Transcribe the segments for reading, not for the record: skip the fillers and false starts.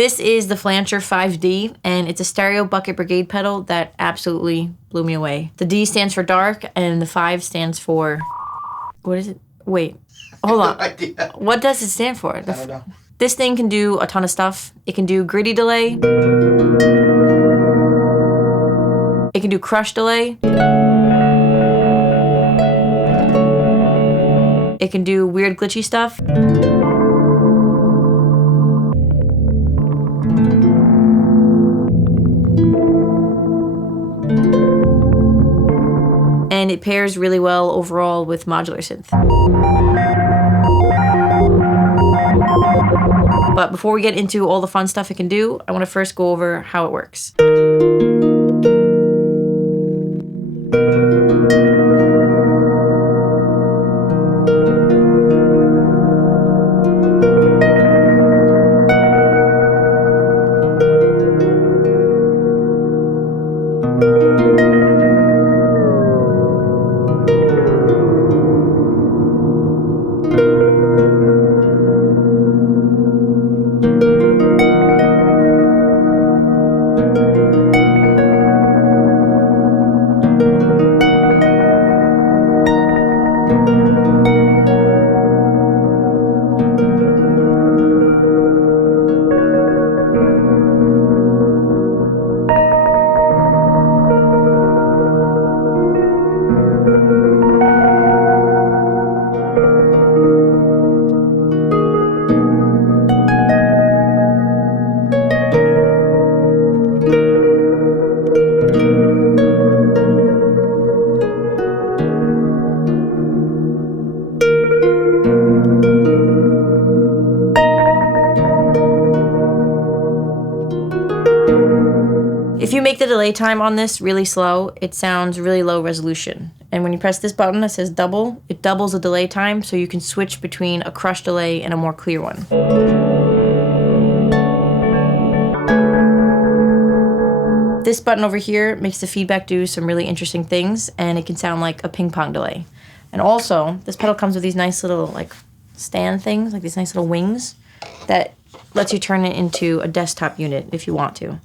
This is the Flancher 5D, and it's a stereo bucket brigade pedal that absolutely blew me away. The D stands for dark, and the 5 stands for... What is it? Wait. Hold on. No idea. What does it stand for? I don't know. This thing can do a ton of stuff. It can do gritty delay. It can do crush delay. It can do weird glitchy stuff. And it pairs really well overall with modular synth. But before we get into all the fun stuff it can do, I want to first go over how it works. If you make the delay time on this really slow, it sounds really low resolution. And when you press this button that says double, it doubles the delay time so you can switch between a crush delay and a more clear one. This button over here makes the feedback do some really interesting things, and it can sound like a ping pong delay. And also, this pedal comes with these nice little like stand things, like these nice little wings that lets you turn it into a desktop unit if you want to.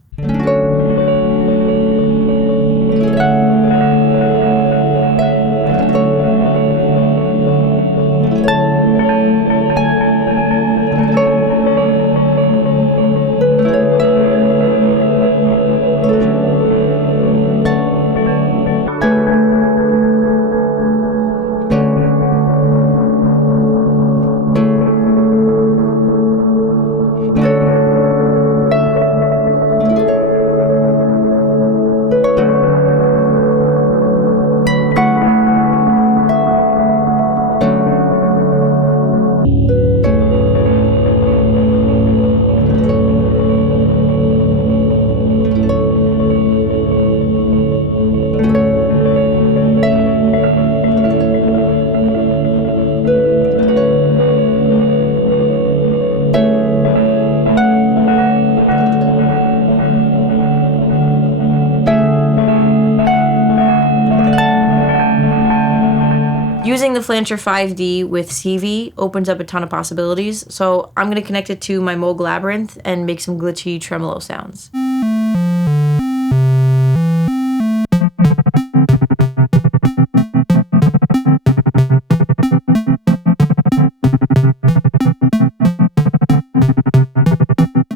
Using the Flancher 5D with CV opens up a ton of possibilities, so I'm going to connect it to my Moog Labyrinth and make some glitchy tremolo sounds.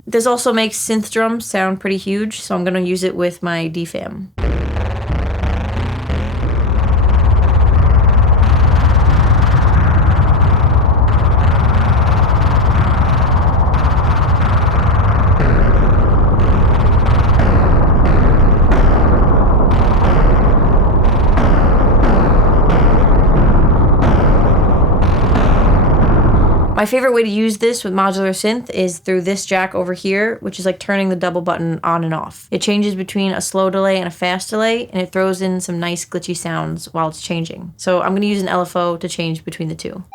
This also makes synth drums sound pretty huge, so I'm going to use it with my DFAM. My favorite way to use this with modular synth is through this jack over here, which is like turning the double button on and off. It changes between a slow delay and a fast delay, and it throws in some nice glitchy sounds while it's changing. So I'm going to use an LFO to change between the two.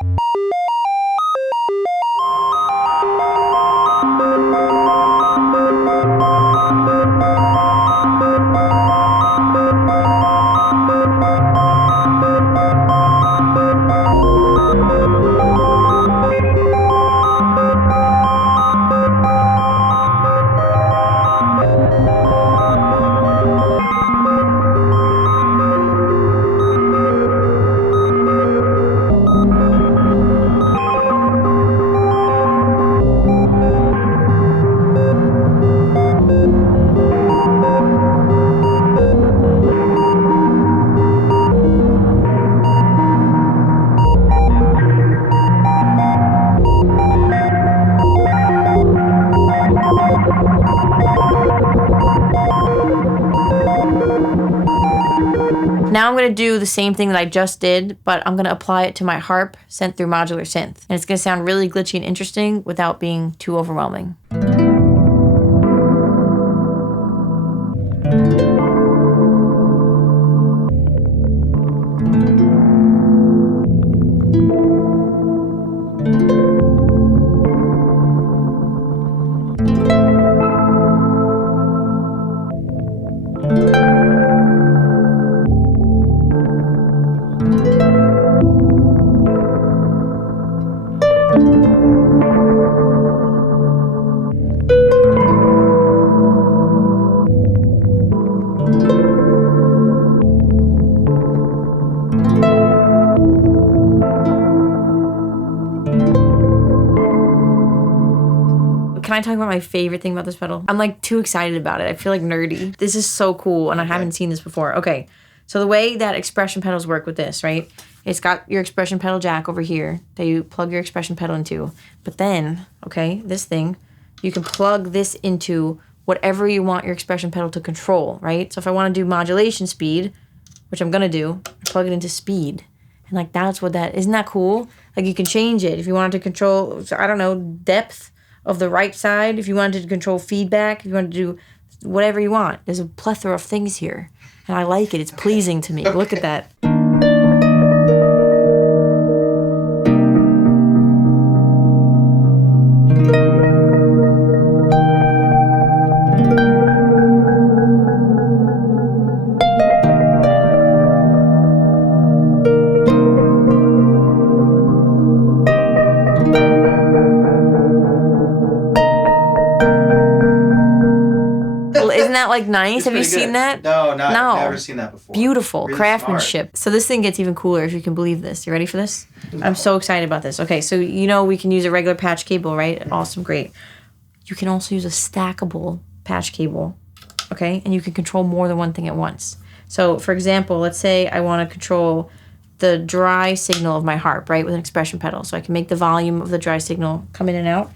Now I'm going to do the same thing that I just did, but I'm going to apply it to my harp sent through modular synth. And it's going to sound really glitchy and interesting without being too overwhelming. Can I talk about my favorite thing about this pedal? I'm like too excited about it. I feel like nerdy. This is so cool and I haven't seen this before. Okay, so the way that expression pedals work with this, right? It's got your expression pedal jack over here that you plug your expression pedal into. But then, okay, this thing, you can plug this into whatever you want your expression pedal to control, right? So if I want to do modulation speed, which I'm gonna do, I plug it into speed. And like that's what that, isn't that cool? Like you can change it if you wanted to control, I don't know, depth of the right side, if you wanted to control feedback, if you wanted to do whatever you want. There's a plethora of things here. And I like it. It's pleasing to me. Look at that. Isn't that like nice? Have you seen that? No, never seen that before. Beautiful really craftsmanship. Smart. So this thing gets even cooler if you can believe this. You ready for this? No. I'm so excited about this. Okay, so you know we can use a regular patch cable, right? Awesome, great. You can also use a stackable patch cable, okay? And you can control more than one thing at once. So for example, let's say I want to control the dry signal of my harp, right, with an expression pedal. So I can make the volume of the dry signal come in and out.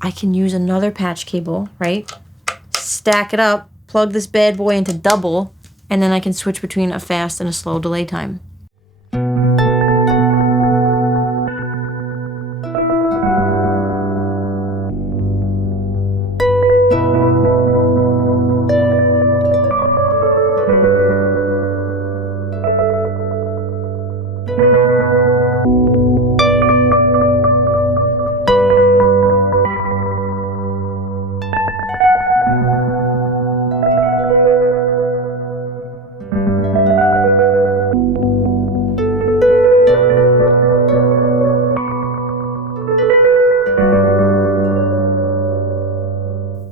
I can use another patch cable, right? Stack it up, plug this bad boy into double, and then I can switch between a fast and a slow delay time.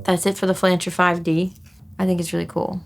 That's it for the Flancher 5D. I think it's really cool.